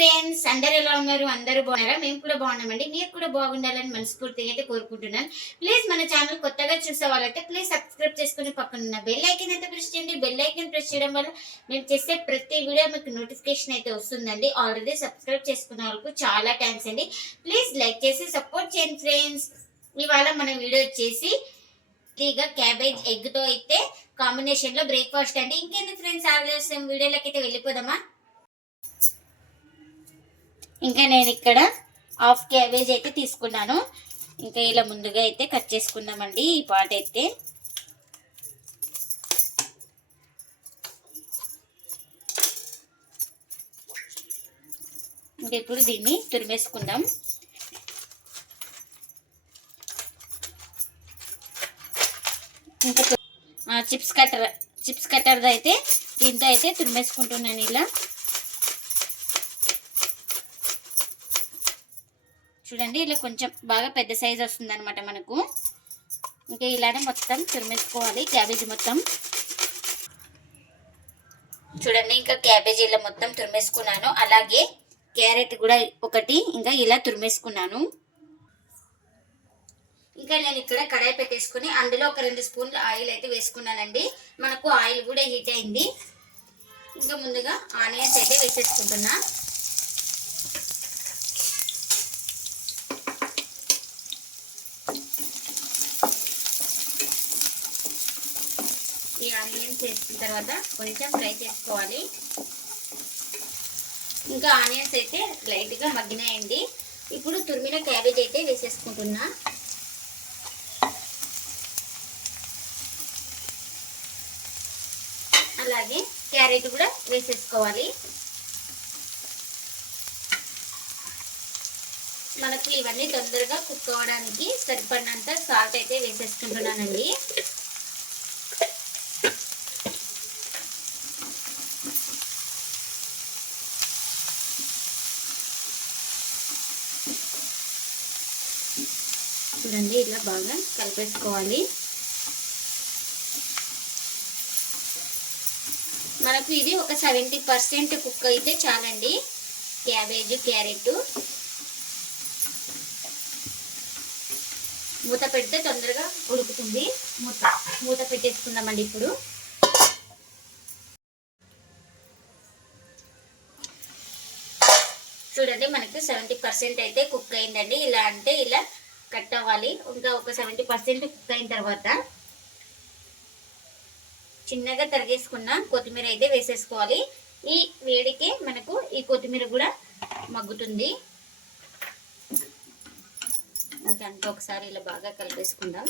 Friends అందరు ఎలా ఉన్నారు? అందరూ బాగున్నారా? మేము కూడా బాగున్నామండి. మీరు కూడా బాగుండాలని మనస్ఫూర్తిగా అయితే కోరుకుంటున్నాను. ప్లీజ్ మన ఛానల్ కొత్తగా చూసే వాళ్ళైతే ప్లీజ్ సబ్స్క్రైబ్ చేసుకుని పక్కన ఉన్న బెల్ ఐకన్ అయితే ప్రెస్ చేయండి. బెల్ ఐకన్ ప్రెస్ చేయడం వల్ల మేము చేసే ప్రతి వీడియో మీకు నోటిఫికేషన్ అయితే వస్తుందండి. ఆల్రెడీ సబ్స్క్రైబ్ చేసుకున్న వాళ్ళకు చాలా థ్యాంక్స్ అండి. ప్లీజ్ లైక్ చేసి సపోర్ట్ చేయండి ఫ్రెండ్స్ ఇవాళ మన వీడియో వచ్చేసి తీగ క్యాబేజ్ ఎగ్తో అయితే కాంబినేషన్లో బ్రేక్ఫాస్ట్ అండి. ఇంకేంది ఫ్రెండ్స్ ఆలస్యం. వీడియోలోకి అయితే వెళ్ళిపోదామా? ఇంకా నేను ఇక్కడ హాఫ్ క్యాబేజ్ అయితే తీసుకున్నాను. ఇంకా ఇలా ముందుగా అయితే కట్ చేసుకుందామండి ఈ పాట అయితే. ఇంకా ఇప్పుడు దీన్ని తురిమేసుకుందాం. ఇంకా చిప్స్ కట్టర్ చిప్స్ కట్టర్ది అయితే దీంతో అయితే తురిమేసుకుంటున్నాను ఇలా. చూడండి ఇలా కొంచెం బాగా పెద్ద సైజ్ వస్తుంది అనమాట మనకు. ఇంకా ఇలానే మొత్తం తురిమేసుకోవాలి క్యాబేజీ మొత్తం. చూడండి ఇంకా క్యాబేజీ ఇలా మొత్తం తురిమేసుకున్నాను. అలాగే క్యారెట్ కూడా ఒకటి ఇంకా ఇలా తురిమేసుకున్నాను. ఇంకా నేను ఇక్కడ కడాయి పెట్టేసుకుని అందులో ఒక రెండు స్పూన్ల ఆయిల్ అయితే వేసుకున్నానండి. మనకు ఆయిల్ కూడా హీట్ అయింది. ఇంకా ముందుగా ఆనియన్స్ అయితే వేసేసుకుంటున్నా. చేసిన తర్వాత కొంచెం ఫ్రై చేసుకోవాలి. ఇంకా ఆనియన్స్ అయితే లైట్గా మగ్గినాయండి. ఇప్పుడు తురిమిన క్యాబేజ్ అయితే వేసేసుకుంటున్నా. అలాగే క్యారెట్ కూడా వేసేసుకోవాలి. మనకు ఇవన్నీ తొందరగా కుక్ అవ్వడానికి సరిపడినంత సాల్ట్ అయితే వేసేసుకుంటున్నానండి చూడండి ఇలా బాగా కలిపేసుకోవాలి. మనకు ఇది ఒక సెవెంటీ పర్సెంట్ కుక్ అయితే చాలండి. Cabbage carrot. మూత పెడితే తొందరగా ఉడుకుతుంది. మూత మూత పెట్టేసుకుందామండి ఇప్పుడు. చూడండి మనకు సెవెంటీ పర్సెంట్ అయితే కుక్ అయిందండి. ఇలా అంటే ఇలా కట్ అవ్వాలి. ఇంకా ఒక సెవెంటీ పర్సెంట్ కుక్ అయిన తర్వాత చిన్నగా తరిగేసుకున్న కొత్తిమీర అయితే వేసేసుకోవాలి. ఈ వేడికి మనకు ఈ కొత్తిమీర కూడా మగ్గుతుంది. ఇంకంతా ఒకసారి ఇలా బాగా కలిపేసుకుందాం.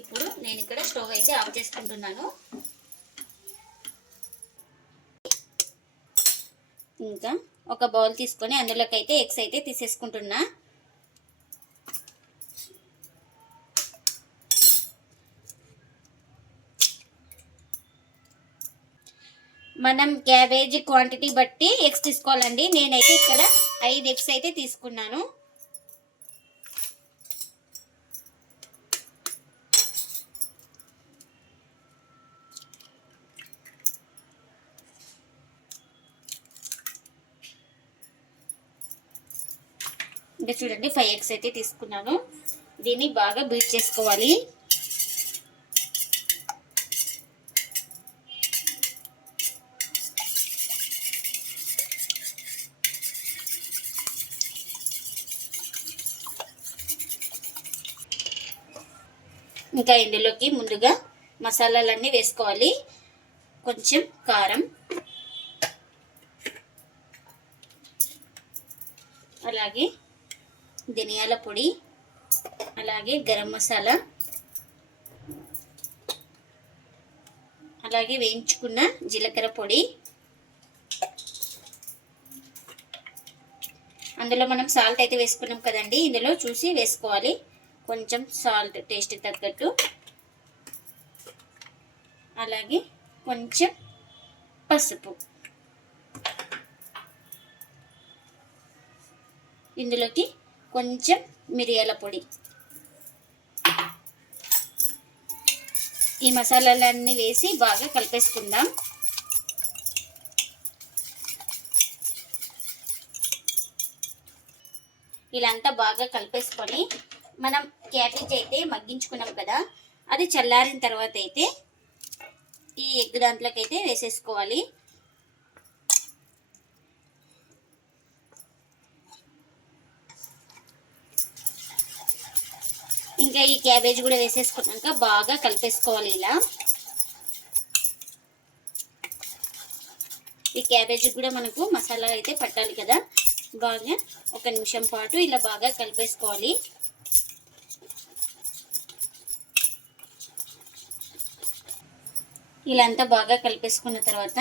ఇప్పుడు నేను ఇక్కడ స్టవ్ అయితే ఆఫ్ చేసుకుంటున్నాను. ఇంకా ఒక బౌల్ తీసుకొని అందులోకి అయితే ఎగ్స్ అయితే తీసేసుకుంటున్నా. మనం క్యాబేజీ క్వాంటిటీ బట్టి ఎగ్స్ తీసుకోవాలండి. నేనైతే ఇక్కడ ఐదు ఎగ్స్ అయితే తీసుకున్నాను. ఇంకా చూడండి ఫైవ్ ఎగ్స్ అయితే తీసుకున్నాను. దీన్ని బాగా బీట్ చేసుకోవాలి. ఇంకా ఇందులోకి ముందుగా మసాలాలన్నీ వేసుకోవాలి. కొంచెం కారం. అలాగే ధనియాల పొడి అలాగే గరం మసాలా అలాగే వేయించుకున్న జీలకర్ర పొడి. అందులో మనం సాల్ట్ అయితే వేసుకున్నాం కదండి ఇందులో చూసి వేసుకోవాలి. కొంచెం సాల్ట్ టేస్ట్ తగ్గట్టు. అలాగే కొంచెం పసుపు. ఇందులోకి కొంచెం మిరియాల పొడి. ఈ మసాలాలన్నీ వేసి బాగా కలిపేసుకుందాం. ఇలా అంతా బాగా కలిపేసుకొని మనం క్యాబేజ్ అయితే మగ్గించుకున్నాం కదా అది చల్లారిన తర్వాత అయితే ఈ ఎగ్ దాంట్లోకి అయితే వేసేసుకోవాలి. ఇంకా ఈ క్యాబేజ్ కూడా వేసేసుకున్నాక బాగా కలిపేసుకోవాలి ఇలా. ఈ క్యాబేజ్ కూడా మనకు మసాలా అయితే పట్టాలి కదా. బాగా ఒక నిమిషం పాటు ఇలా బాగా కలిపేసుకోవాలి. ఇలా అంతా బాగా కలిపేసుకున్న తర్వాత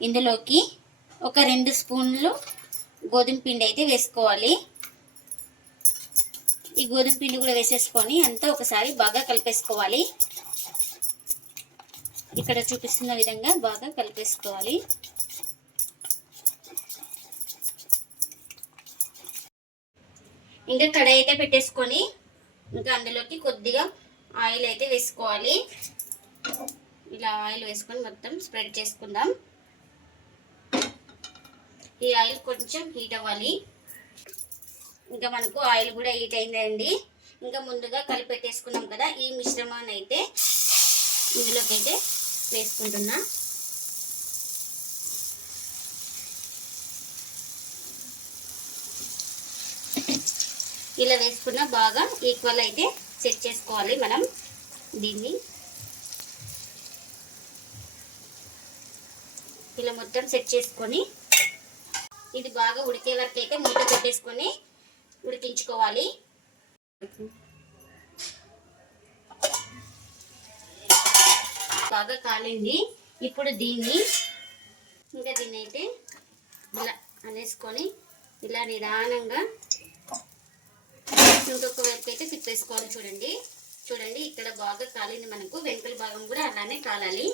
ఇందులోకి ఒక రెండు స్పూన్లు గోధుమ పిండి అయితే వేసుకోవాలి. ఈ గోధుమ పిండి కూడా వేసేసుకొని అంతా ఒకసారి బాగా కలిపేసుకోవాలి. ఇక్కడ చూపిస్తున్న విధంగా బాగా కలిపేసుకోవాలి. ఇంకా కడాయి అయితే పెట్టేసుకొని ఇంకా అందులోకి కొద్దిగా ఆయిల్ అయితే వేసుకోవాలి. ఇలా ఆయిల్ వేసుకొని మొత్తం స్ప్రెడ్ చేసుకుందాం. ఈ ఆయిల్ కొంచెం హీట్ అవ్వాలి. ఇంకా మనకు ఆయిల్ కూడా హీట్ అయిందండి. ఇంకా ముందుగా కలిపెట్టేసుకున్నాం కదా ఈ మిశ్రమాన్ని అయితే ఇందులోకి అయితే వేసుకుంటున్నా. ఇలా వేసుకున్న బాగా ఈక్వల్ అయితే సెట్ చేసుకోవాలి మనం దీన్ని. ఇలా మొత్తం సెట్ చేసుకొని ఇది బాగా ఉడికే వరకు అయితే మూత పెట్టేసుకొని ఉడికించుకోవాలి. బాగా కాలింది. ఇప్పుడు దీన్ని ఇంకా దీన్ని అయితే ఇలా అనేసుకొని ఇలా నిదానంగా ఇంకొక వైపు అయితే తిప్పేసుకోవాలి చూడండి. చూడండి ఇక్కడ బాగా కాలింది మనకు. వెనుకల భాగం కూడా అలానే కాలాలి.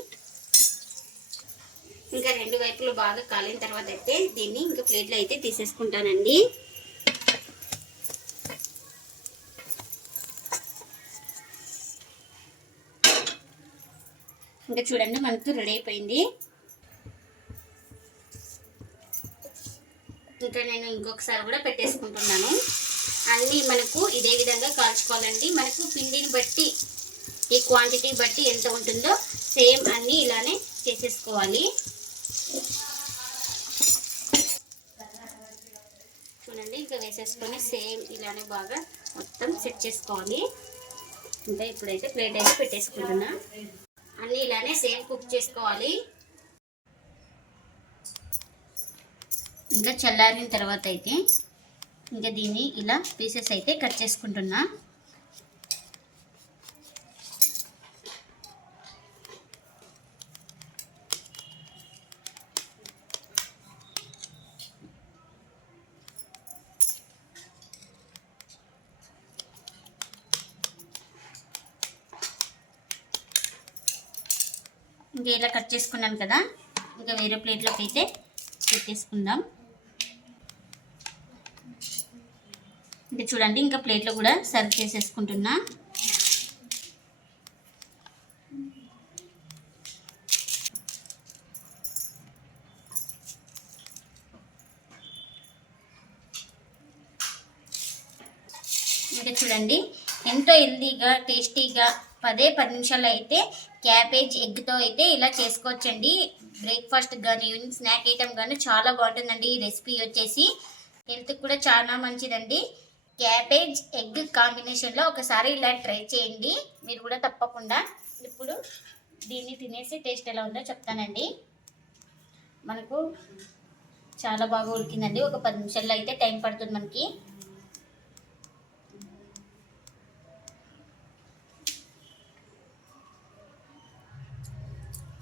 ఇంకా రెండు వైపులు బాగా కాలిన తర్వాత అయితే దీన్ని ఇంకా ప్లేట్లో అయితే తీసేసుకుంటానండి. ఇంకా చూడండి మనకు రెడీ అయిపోయింది. ఇంకా నేను ఇంకొకసారి కూడా పెట్టేసుకుంటున్నాను. అన్నీ మనకు ఇదే విధంగా కాల్చుకోవాలండి. మనకు పిండిని బట్టి ఈ క్వాంటిటీ బట్టి ఎంత ఉంటుందో సేమ్ అన్నీ ఇలానే చేసేసుకోవాలి. చూడండి ఇంకా వేసేసుకొని సేమ్ ఇలానే బాగా మొత్తం సెట్ చేసుకోవాలి. ఇంకా ఇప్పుడైతే ప్లేట్ అయితే పెట్టేసుకుంటున్నా. అన్నీ ఇలానే సేమ్ కుక్ చేసుకోవాలి. ఇంకా చల్లారిన తర్వాత అయితే ఇంకా దీన్ని ఇలా పీసెస్ అయితే కట్ చేసుకుంటున్నా. ఇంకా ఇలా కట్ చేసుకున్నాను కదా. ఇంకా వేరే ప్లేట్లోకి అయితే పెట్టేసుకుందాం. ఇంకా చూడండి ఇంకా ప్లేట్లో కూడా సర్వ్ చేసేసుకుంటున్నా. ఇంకా చూడండి ఎంతో హెల్దీగా టేస్టీగా పదే పది నిమిషాలు అయితే క్యాబేజ్ ఎగ్తో అయితే ఇలా చేసుకోవచ్చండి. బ్రేక్ఫాస్ట్ కానీ ఈవినింగ్ స్నాక్ ఐటమ్ కానీ చాలా బాగుంటుందండి. ఈ రెసిపీ వచ్చేసి హెల్త్కి కూడా చాలా మంచిదండి. క్యాబేజ్ ఎగ్ కాంబినేషన్లో ఒకసారి ఇలా ట్రై చేయండి. మీరు కూడా తప్పకుండా ఇప్పుడు దీన్ని తినేసి టేస్ట్ ఎలా ఉందో చెప్తానండి. మనకు చాలా బాగా ఉడికిందండి. ఒక పది నిమిషాల్లో అయితే టైం పడుతుంది మనకి.